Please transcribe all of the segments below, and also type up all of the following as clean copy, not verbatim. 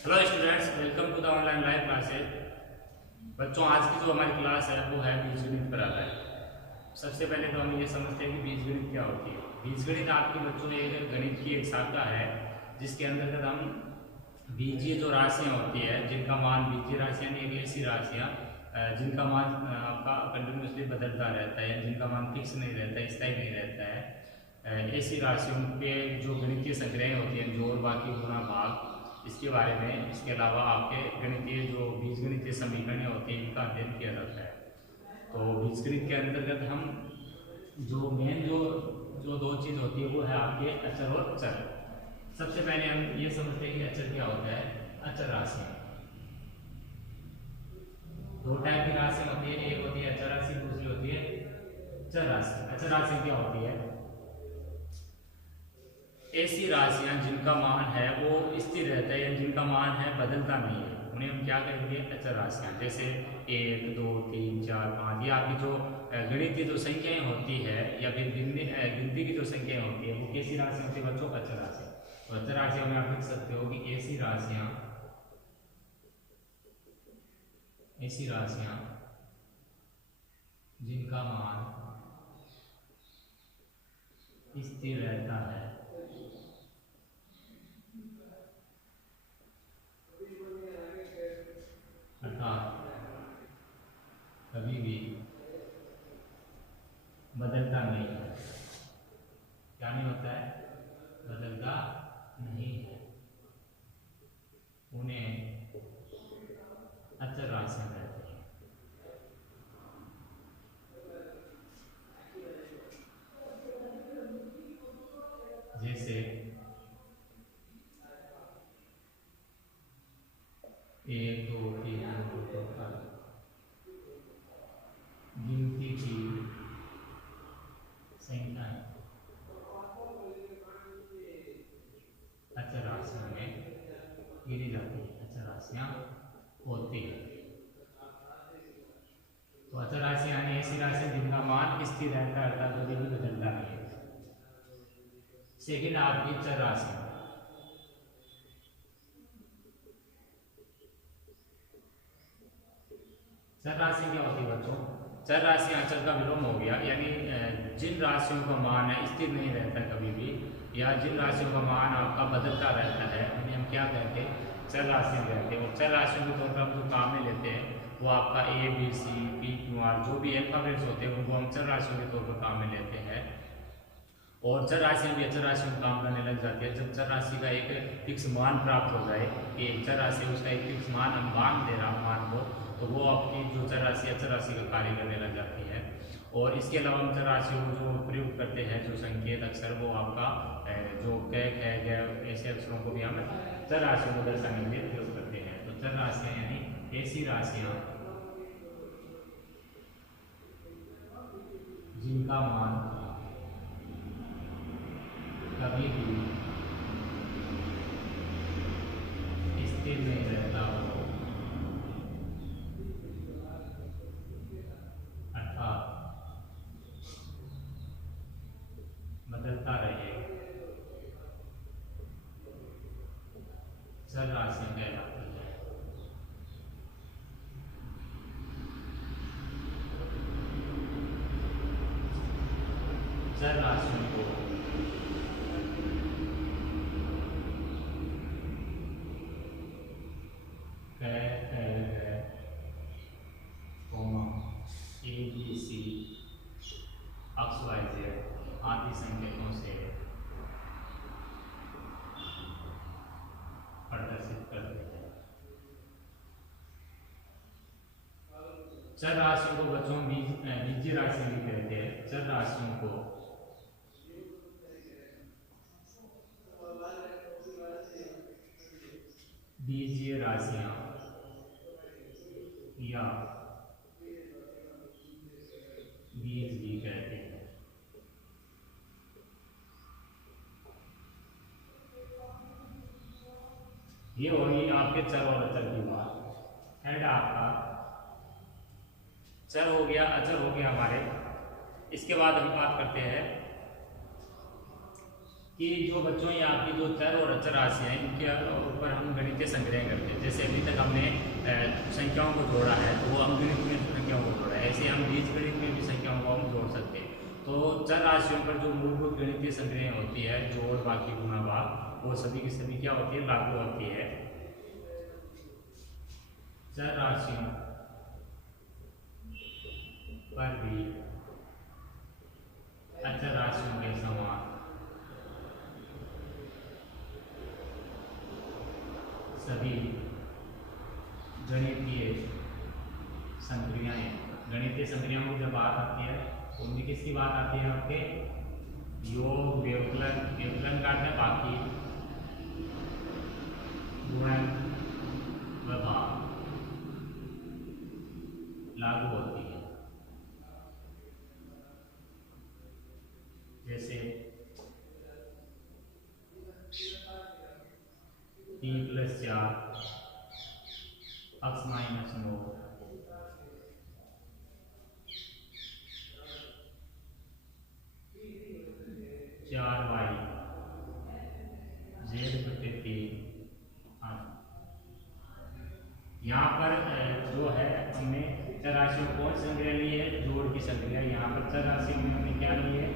Hello students, welcome to the online live classes. बच्चों, आज की जो हमारी क्लास है वो है बीजगणित पर आधारित। सबसे पहले तो हम ये समझते हैं कि बीजगणित क्या होती है। बीजगणित आपकी बच्चों एक गणित की एक शाखा है जिसके अंतर्गत हम बीजीय जो राशियाँ होती है जिनका मान बीजीय राशियाँ यानी ऐसी राशियाँ जिनका मान आपका कंटिन्यूसली बदलता रहता है, जिनका मान फिक्स नहीं रहता है, स्थायी नहीं रहता है, ऐसी राशियों के जो गणितीय संग्रह होती हैं, जोड़, बाकी, गुणा, भाग, इसके बारे में, इसके अलावा आपके गणितीय जो बीजगणितीय समीकरण होती हैं इनका अध्ययन किया जाता है। तो बीजगणित के अंतर्गत हम जो मेन जो दो चीज़ होती है वो है आपके अचर और चर। सबसे पहले हम ये समझते हैं कि अचर क्या होता है। अचर राशियाँ दो टाइप की राशि होती है, एक होती है अचर राशि, दूसरी होती है चर राशि। अचर राशि क्या होती है? ऐसी राशियां जिनका मान है वो स्थिर रहता है या जिनका मान है बदलता नहीं है, उन्हें हम क्या करेंगे? अचर राशियां। जैसे 1, 2, 3, 4, 5, ये आपकी जो गणितीय जो संख्याएं होती है या फिर गिनती की जो संख्याएं होती है वो कैसी राशि होती है बच्चों? अचर राशि। तो अचर राशियों में आप लिख सकते हो कि ऐसी राशियां जिनका मान स्थिर रहता है अर्थात कभी भी बदलता नहीं है। क्या नहीं होता है? बदलता नहीं है, उन्हें अचर राशियां कहते हैं। जैसे 1, 2, 3, 4, गिनती की संख्याएं अचर राशियों में गिनी जाती है, अचर राशियां होती है। तो अचर राशि यानी ऐसी राशि जिनका मान स्थिर रहता है अर्थात कभी भी बदलता नहीं है। सेकेंड आपकी चर राशि। चर राशि क्या होती है बच्चों? चर राशि अचर का विलोम हो गया, यानी जिन राशियों का मान है स्थिर नहीं रहता कभी भी, या जिन राशियों का मान आपका बदलता रहता है उन्हें हम क्या कहते हैं? चर राशियाँ कहते हैं। और चर राशियों के तौर पर हम जो काम में लेते हैं वो आपका A, B, C, P, Q, R जो भी अल्फाबेट्स होते हैं उनको हम चर राशियों के तौर पर काम में लेते हैं। और चर राशियाँ भी अचर राशियों में काम करने लग जाती है जब चर राशि का एक फिक्स मान प्राप्त हो जाए कि एक चर राशि उसका एक फिक्स मान हम मान दे रहा मान को, तो वो आपकी जो चर राशि अचर राशि का कार्य करने लग जाती है। और इसके अलावा हम चर राशियों को जो प्रयोग करते हैं, जो संकेत अक्षर, वो आपका जो कैक है गै, ऐसे अक्षरों को भी हम चर राशियों को दर्शाने के लिए प्रयोग करते हैं। तो चर राशियाँ यानी ऐसी राशियाँ जिनका मान कभी भी स्थिर नहीं रहता हो अर्थात बदलता रहे, चर राशियां कहलाती है। चर राशियों को ABC XYZ आदि संकेतों से प्रदर्शित करते हैं। चर राशियों को बच्चों बीजीय राशि भी कहते हैं। चर राशियों को बीजीय राशियां या बीज भी कहते हैं। ये होगी आपके चर और अचर की बात। एंड आपका चर हो गया, अचर हो गया हमारे। इसके बाद हम बात करते हैं कि जो बच्चों ये आपकी जो चर और अचर राशियाँ हैं इनके ऊपर हम गणितीय संग्रह करते हैं। जैसे अभी तक हमने संख्याओं को जोड़ा है तो वो अंकगणित में संख्याओं को जोड़ा है, ऐसे हम बीजगणित में भी संख्याओं को हम जोड़ सकते हैं। तो चर राशियों पर जो मूलभूत गणितीय संग्रह होती है, जोड़ बाकी गुणा भाग, वो सभी की सभी क्या होती है, लागू होती है। चर राशियों पर भी अचर राशियों के समान सभी गणितीय संक्रियाएं, गणितीय संक्रियाओं की जब बात आती है तो उनमें किसकी बात आती है, आपके योग, व्यवकलन, व्यवकलन का अर्थ है बाकी, गुणन व भाग लागू होती है। जैसे 3+4 x - 9 4y z/3। यहाँ पर जो है हमने चर राशियों कौन संक्रिया ली है, जोड़ की संक्रिया। यहाँ पर चर राशि में हमने क्या ली है,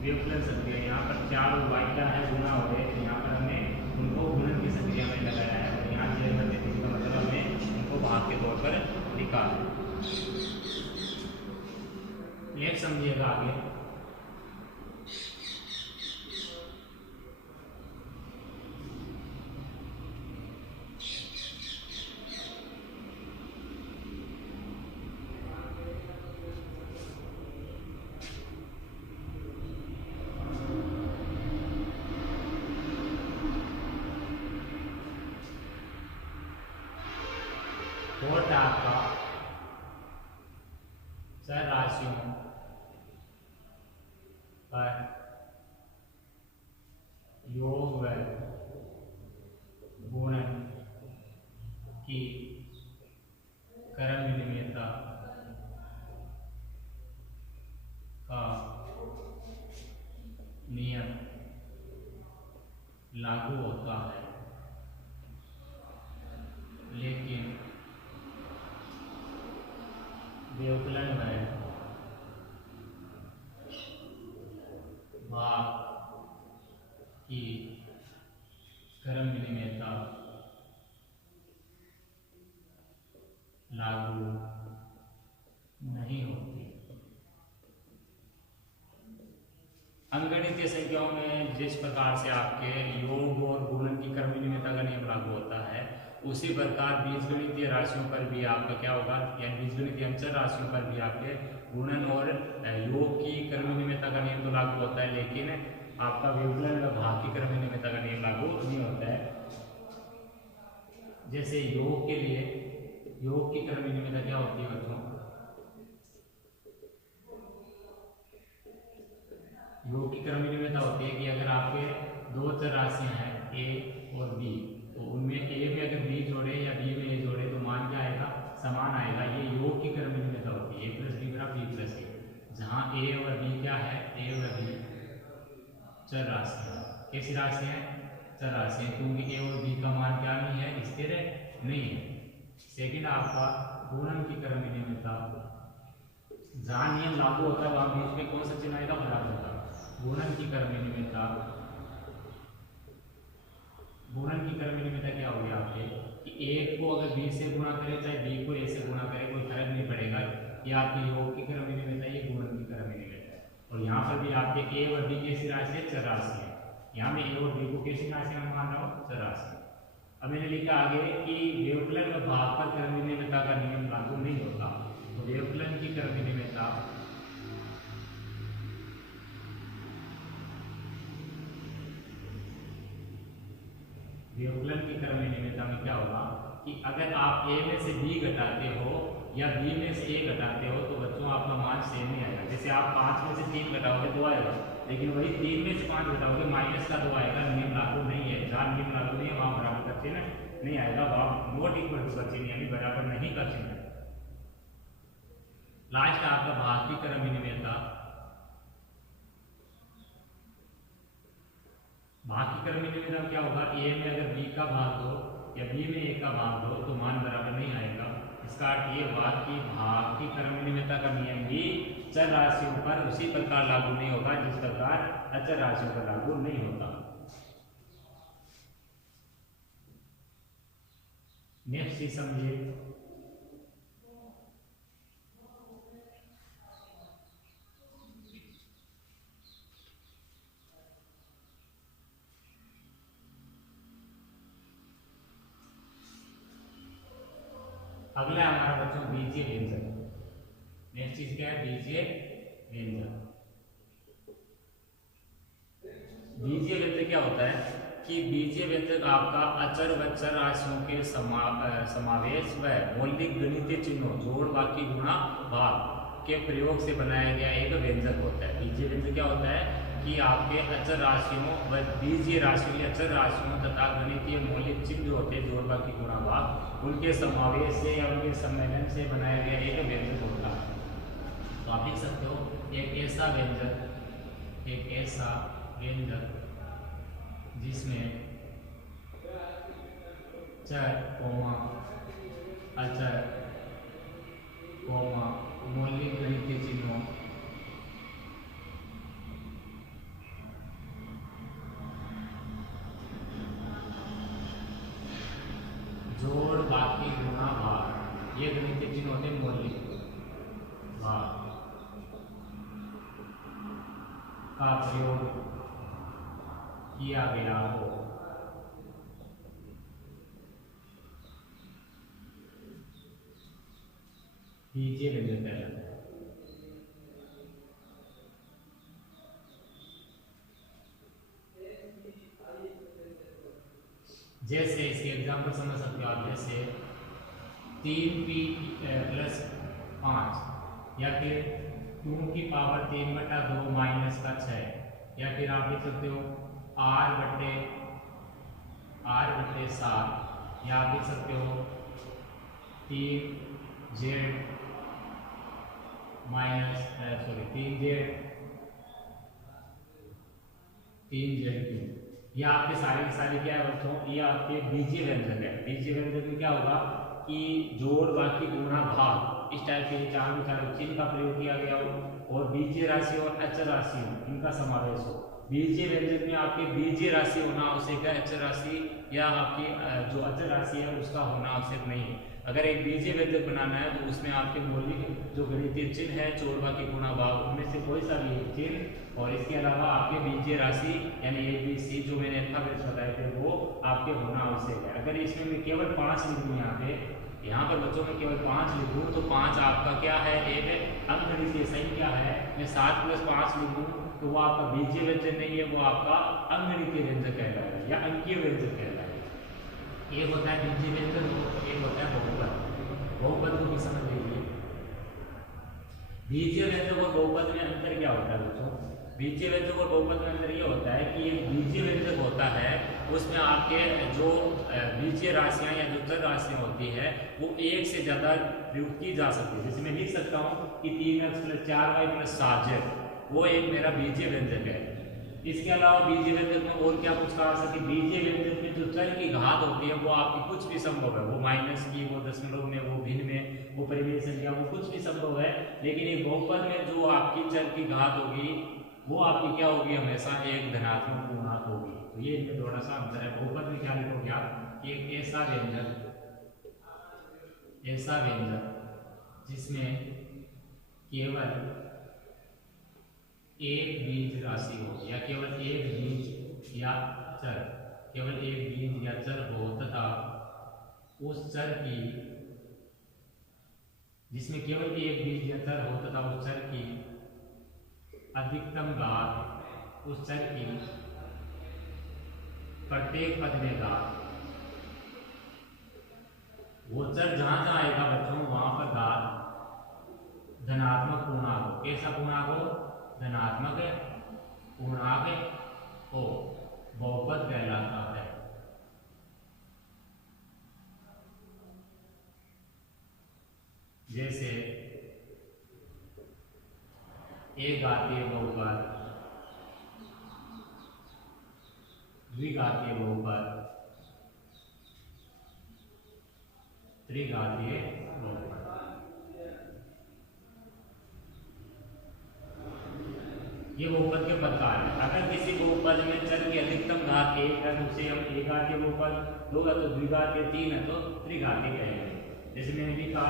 व्यवकलन संक्रिया। यहाँ पर 4 और y का है गुणा हो रहे, तो यहाँ पर हमने उनको गुणन की संक्रिया में लगाया है, और यहाँ z/3 का मतलब हमने उनको भाग के तौर पर लिखा है। नेक्स्ट समझिएगा आगे। फोर्थ आपका चर राशियों पर योग व गुणन की क्रमनियमितता का नियम लागू होता है, लेकिन व्यवकलन व भाग की क्रमनियमितता लागू नहीं होती। अंकगणितीय संख्याओं में जिस प्रकार से आपके योग और गुणन की क्रमनियमितता का नियम लागू होता है, उसी प्रकार बीजगणितीय राशियों पर भी आपका क्या होगा, या बीजगणितीय अंचर राशियों पर भी आपके गुणन और योग की क्रमनियमितता का नियम तो लागू होता है, लेकिन आपका व्यवकलन व भाग की क्रमनियमितता का नियम लागू नहीं होता है। जैसे योग के लिए योग की क्रमनियमितता क्या होती है बच्चों, योग की क्रमनियमितता होती है कि अगर आपके दो चर राशियां हैं a और b, तो उनमें a में अगर b जोड़े या b में a जोड़े तो मान क्या आएगा, समान आएगा। ये योग की क्रमनियमितता होती है, a + b = b + a, जहाँ a और b क्या है, a और b चर राशियां। कैसी राशि है, चर राशि है, क्योंकि a और b का मान क्या नहीं है, स्थिर नहीं है। सेकंड आपका गुणन की क्रमनियमितता, जहाँ नियम लागू होता है वहां बीच में कौन सा चिन्ह आएगा, बराबर का। गुणन की क्रमनियमितता, गुणन की क्रमनियमितता क्या होगी आपके, कि a को अगर b से गुणा करें चाहे b को a से गुणा करें कोई फर्क नहीं पड़ेगा। ये आपकी योग की क्रमनियमितता, ये गुणन की क्रमनियमितता है। और यहाँ पर भी आपके a और b कैसी राशि है, चर राशि है। यहाँ में a और b को कैसी राशि में मान रहा हूँ, चर राशि। अब मैंने लिखा आगे कि व्यवकलन व भाग पर क्रमनियमितता का नियम लागू नहीं होता। तो व्यवकलन की क्रमनियमितता व्यवकलन की क्रमनियमितता में क्या होगा कि अगर आप a में से b घटाते हो या b में से a घटाते हो तो बच्चों आपका मान सेम ही आएगा। जैसे आप 5 में से 3 घटाओगे 2 आएगा, लेकिन वही 3 में से 5 घटाओगे माइनस का 2 आएगा। नियम लागू नहीं है, जहाँ नियम लागू नहीं है वहाँ बराबर का चिन्ह नहीं आएगा, वहाँ नॉट इक्वल टू का चिन्ह यानी बराबर नहीं का चिन्ह। लास्ट आपका भाग की क्रमनियमितता, नियमित क्या होगा, ए में अगर बी का भाग दो या बी में ए का भाग दो तो मान बराबर नहीं आएगा। इसका अर्थ ये हुआ कि भाग की क्रमनियमितता का नियम भी चर राशियों पर उसी प्रकार लागू नहीं होगा जिस प्रकार अचर राशियों पर लागू नहीं होता। नेक्स्ट चीज समझिए, अगला हमारा बच्चों बीजीय व्यंजन। नेक्स्ट चीज क्या है, बीजीय व्यंजन। बीजीय व्यंजन क्या होता है कि बीजीय व्यंजन आपका अचर व चर राशियों के समावेश व मौलिक गणितीय चिन्हों जोड़ बाकी गुणा भाग के प्रयोग से बनाया गया एक व्यंजक होता है। बीजीय व्यंजन क्या होता है कि आपके अचर राशियों व बीजीय राशियों या चर राशियों तथा गणितीय मौलिक चिन्ह जो होते हैं जोड़ बाकी गुणा भाग उनके समावेश से या उनके सम्मेलन से बनाया गया एक व्यंजक होता है। तो आप लिख सकते हो एक ऐसा व्यंजक जिसमें चर कोमा अचर कोमा मौलिक गणितीय चिन्हों जोड़ बाकी गुणा भाग, ये गणितीय चिन्ह होते हैं मौलिक भाग का प्रयोग किया गया हो। बीजीय व्यंजन कहलाता है। जैसे इसके एग्जाम्पल समझ सकते हो आप, जैसे 3p + 5 या फिर 2 की पावर 3/2 माइनस का 6 या फिर आप लिख सकते हो r/7 या आप लिख सकते हो 3z 3z3 ये आपके सारे के सारे क्या है बच्चों, ये आपके बीजीय व्यंजन है। बीजीय व्यंजन में क्या होगा कि जोड़ बाकी गुणा भाग इस टाइप के चार चिन्ह का प्रयोग किया गया हो और बीजीय राशि और अचर राशि इनका समावेश हो। बीजीय व्यंजन में आपके बीजीय राशि होना आवश्यक है, अचर राशि या आपकी जो अचर राशि है उसका होना आवश्यक नहीं है। अगर एक बीजीय व्यंजक बनाना है तो उसमें आपके मौलिक जो गणितीय चिन्ह है जोड़ बाकी गुणा भाग उनमें से कोई सा भी एक चिन्ह और इसके अलावा आपके बीजीय राशि यानी ABC जो मैंने अल्फाबेट्स बताए थे वो आपके होना आवश्यक है। अगर इसमें मैं केवल 5 लिख दूँ यहाँ पर बच्चों में केवल 5 लिखूँ तो 5 आपका क्या है, एक अंकगणितीय संख्या है। मैं 7 + 5 लिखूँ तो वो आपका बीजीय व्यंजन नहीं है, वो आपका अंकगणितीय व्यंजक कहलाएगा या अंकीय व्यंजक कहलाएगा। एक होता है बीजीय व्यंजन, एक होता है बहुपद। बहुपद को भी समझ लीजिए। बीजीय व्यंजक और बहुपद में अंतर क्या होता है बच्चों? बीजीय व्यंजक और बहुपद में अंतर ये होता है कि एक बीजीय व्यंजक होता है उसमें आपके जो बीजीय राशियां या जो चर राशियां होती है वो एक से ज्यादा प्रयुक्त की जा सकती है। जैसे मैं लिख सकता हूँ कि 3x + 4y + 7z वो एक मेरा बीजीय व्यंजक है। इसके अलावा बीजीय व्यंजक में और क्या कुछ कहा सके, बीजीय व्यंजक में जो चर की घात होती है वो आपकी कुछ भी संभव है, वो माइनस की, वो दशमलव में, वो भिन्न में, वो परिमेय संख्या, वो कुछ भी संभव है। लेकिन एक बहुपद में जो आपकी चर की घात होगी वो आपकी क्या होगी, हमेशा एक धनात्मक पूर्णांक होगी। तो ये इनमें थोड़ा सा अंतर है। बहुपद में क्या लिखोगे आप, एक ऐसा व्यंजक जिसमें केवल एक बीज राशि हो या केवल एक बीज या चर, केवल एक बीज या चर हो तथा उस चर की, जिसमें केवल एक बीज या चर हो तथा उस चर की अधिकतम घात, उस चर की प्रत्येक पद में घात, वो चर जहां जहां आएगा बच्चों वहां पर घात धनात्मक पूर्णांक हो। कैसा पूर्णांक हो? धनात्मक पूर्णांक हो, बहुपद कहलाता है। जैसे एक घातीय बहुपद, द्विघातीय बहुपद, त्रिघातीय बहुपद। ये बहुपद के प्रकार है। अगर किसी बहुपद में चर की अधिकतम घात 1 है तो उसे हम एक घातीय बहुपद, 2 है तो द्विघातीय, 3 है तो त्रिघातीय कहेंगे। जैसे मैंने लिखा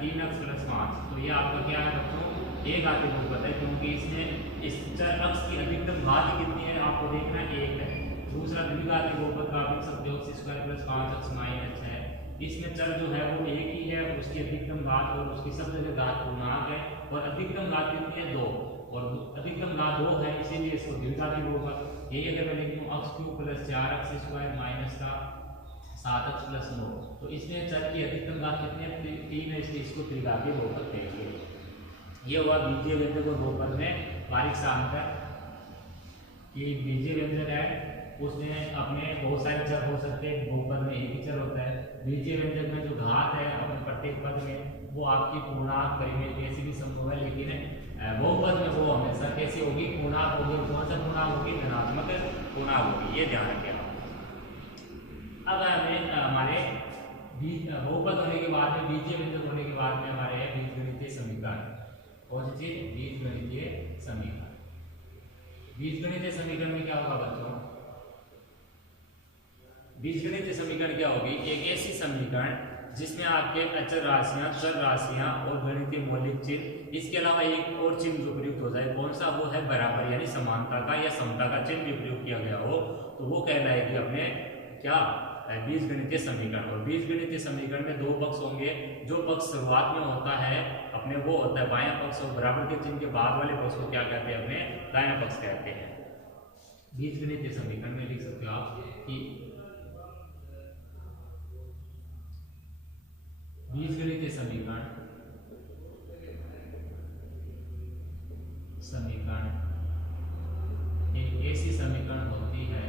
3x + 5, तो ये आपका क्या है बच्चों, एक घातीय बहुपद है, क्योंकि इसमें इस चर x की अधिकतम घात कितनी है आपको देखना 1 है। दूसरा द्विघातीय बहुपद का आप लिख सकते हो x² + 5x - है। इसमें चर जो है वो एक ही है, उसकी अधिकतम घात और उसकी सब जगह घात पूर्णांक है, और अधिकतम घात कितनी है 2, और अधिकतम घात 2 है, इसीलिए इसको द्विघातीय बहुपद। यही अगर मैं लिख दूं x³ + 4x² - 7x + 9, तो इसमें चर की अधिकतम घात कितनी है 3 है, इसलिए इसको त्रिघातीय बहुपद कहेंगे। ये हुआ बीजीय व्यंजक और बहुपद में बारीक सा अंतर कि बीजीय व्यंजक है उसमें अपने बहुत सारे चर हो सकते हैं, बहुपद में एक ही चर होता है। बीजीय व्यंजक में जो घात है अपने प्रत्येक पद में वो आपकी पूर्णांक, परिमेय कैसी भी संभव है, लेकिन बहुपद में वो हमेशा कैसी होगी, पूर्णांक होगी। कौन सा पूर्णांक होगी, धनात्मक पूर्णांक होगी, ये ध्यान रखें आप। अब हमें हमारे बहुपद होने के बाद में, बीजीय व्यंजक होने के बाद में हमारे बीजगणितीय समीकरण। कौन सी चीज, बीजगणितीय समीकरण। बीजगणितीय समीकरण में क्या होगा बच्चों, बीजगणितीय समीकरण क्या होगी, एक ऐसी समीकरण जिसमें आपके अचर राशियां, चर राशियां और गणितीय मौलिक चिन्ह, इसके अलावा एक और चिन्ह जो प्रयुक्त हो जाए, कौन सा, वो है बराबर यानी समानता का या समता का चिन्ह भी प्रयोग किया गया हो, तो वो कहलाएगी अपने क्या, बीजगणितीय समीकरण। और बीजगणितीय समीकरण में दो पक्ष होंगे। जो पक्ष शुरुआत में होता है अपने वो होता है बायां पक्ष, और बराबर के चिन्ह के बाद वाले पक्ष को क्या कहते हैं, अपने दायां पक्ष कहते हैं। बीजगणितीय समीकरण में लिख सकते हो आप कि बीजगणितीय समीकरण एक ऐसी समीकरण होती है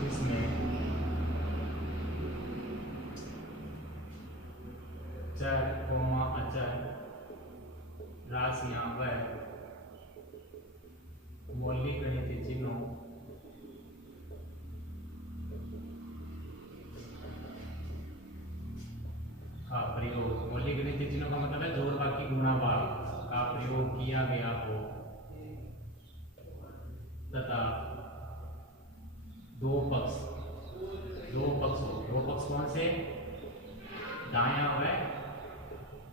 जिसमें चर, अचर, राशियां व मौलिक गणितीय चिन्हों का प्रयोग, मौलिक गणितीय चिन्हों का मतलब है जोड़, बाकी, गुणा, भाग का प्रयोग किया गया हो तथा दो पक्ष कौन से, दायां व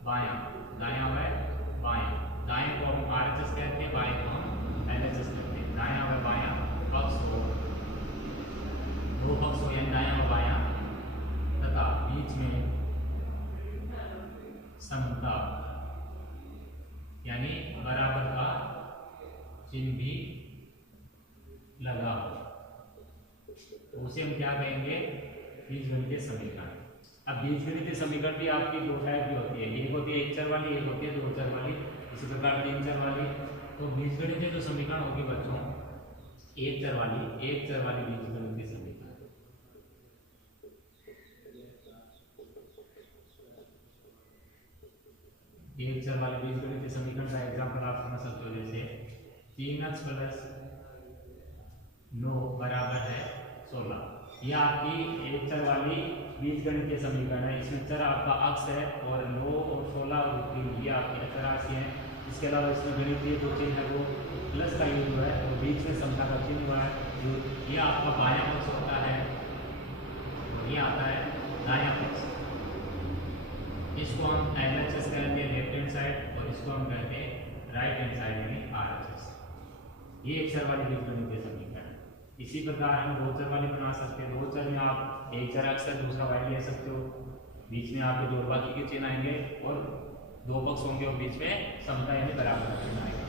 बायां, दाएं को हम RHS कहते हैं, बाएं को हम LHS कहते हैं। दायां व बायां पक्ष हो, दो पक्ष हो यानी दायां व बायां, तथा बीच में समता यानी बराबर का चिन्ह भी लगा हो, तो उसे हम क्या कहेंगे, बीजगणितीय समीकरण। अब बीजगणितीय समीकरण भी आपकी दो टाइप की होती है, एक होती है एक चर वाली, एक होती है दो चर वाली, इसी प्रकार तीन चर वाली। तो बीजगणितीय जो समीकरण होगी बच्चों, एक चर वाली बीजगणितीय समीकरण। एक चर वाले बीजगणितीय समीकरण का एग्जांपल आप समझ सकते हो, जैसे 3x + 9 = 16। यह आपकी एक चर वाली बीजगणितीय समीकरण है। इसमें चर आपका x है और 9 और 16 और 3 ये आपकी अचर राशि है। इसके अलावा इसमें गणितीय जो चिन्ह है वो प्लस का यूज हुआ है, और बीच में समता का चिन्ह हुआ है। ये आपका बायां पक्ष होता है और ये आता है दायां पक्ष। इसको हम LHS कहते हैं, लेफ्ट हैंड साइड, और इसको हम कहते हैं राइट हैंड साइड यानी RHS। ये एक चर वाली बीजगणितीय समीकरण। इसी प्रकार हम दो चर वाली बना सकते हैं। दो चर में आप एक चर x है, दूसरा y ले सकते हो, बीच में आपके जोड़ बाकी के चिन्ह आएंगे, और दो पक्ष होंगे और बीच में समता यानी बराबर का चिन्ह आएगा।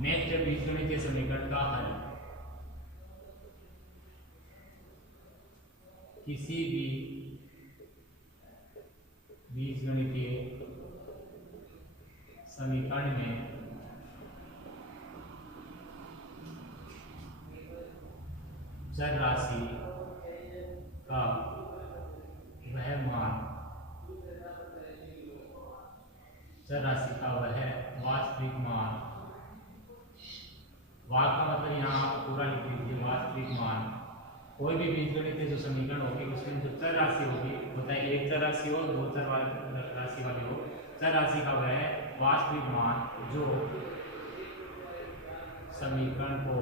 नेक्स्ट है बीजगणितीय समीकरण का हल। किसी भी बीजगणितीय समीकरण में चर राशि का वह मान, चर राशि का वह वास्तविक मान, वाक का मतलब यहाँ आप पूरा लिख लीजिए, वास्तविक मान। कोई भी बीजगणित जो समीकरण होगी उसमें जो चर राशि होगी, होता है एक चर राशि हो, दो चर राशि वाली हो, चर राशि का वह वास्तविक मान जो समीकरण को,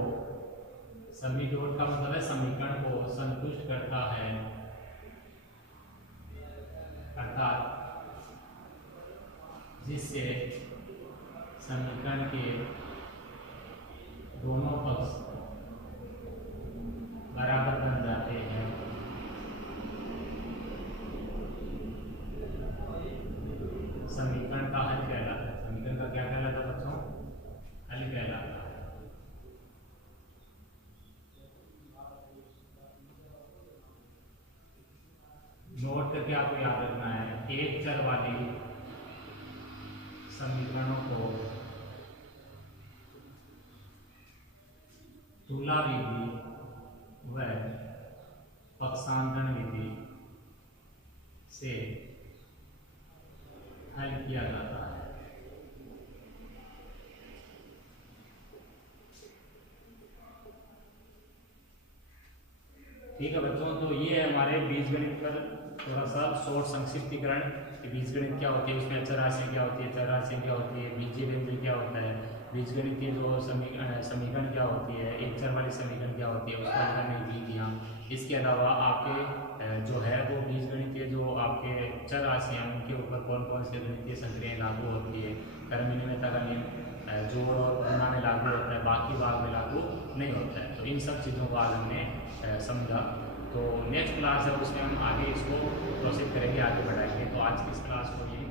समीकरण का मतलब है समीकरण को संतुष्ट करता है, अर्थात जिससे समीकरण के दोनों पक्ष बराबर बन जाते हैं। समीकरण का हल कहलाता है। समीकरण का क्या कहलाता है बच्चों? हल कहलाता है। नोट करके आपको याद रखना है, एक चर वाली समीकरणों को तुला विधि व पक्षांतरण विधि से हल किया जाता है। ठीक है बच्चों, तो ये है हमारे बीजगणित पर थोड़ा सा शॉर्ट संक्षिप्तीकरण कि बीजगणित क्या होती है, उसमें अचर राशि क्या होती है, चर राशि क्या होती है, बीजीय व्यंजन क्या होता है, बीजगणित की जो समीकरण क्या होती है, एक चर वाली समीकरण क्या होती है, उसका हमने लिख दिया। इसके अलावा आपके जो है वो बीजगणितीय जो आपके चर राशि हैं उनके ऊपर कौन कौन से गणितीय संक्रियाएं लागू होती है, कर्मनियमितता का नियम जोड़ और गुणा में लागू होता है, बाकी भाग में लागू नहीं होता है। तो इन सब चीज़ों को आज हमने समझा। तो नेक्स्ट क्लास है उसमें हम आगे इसको प्रोसीड करेंगे, आगे बढ़ाएंगे। तो आज की इस क्लास को यही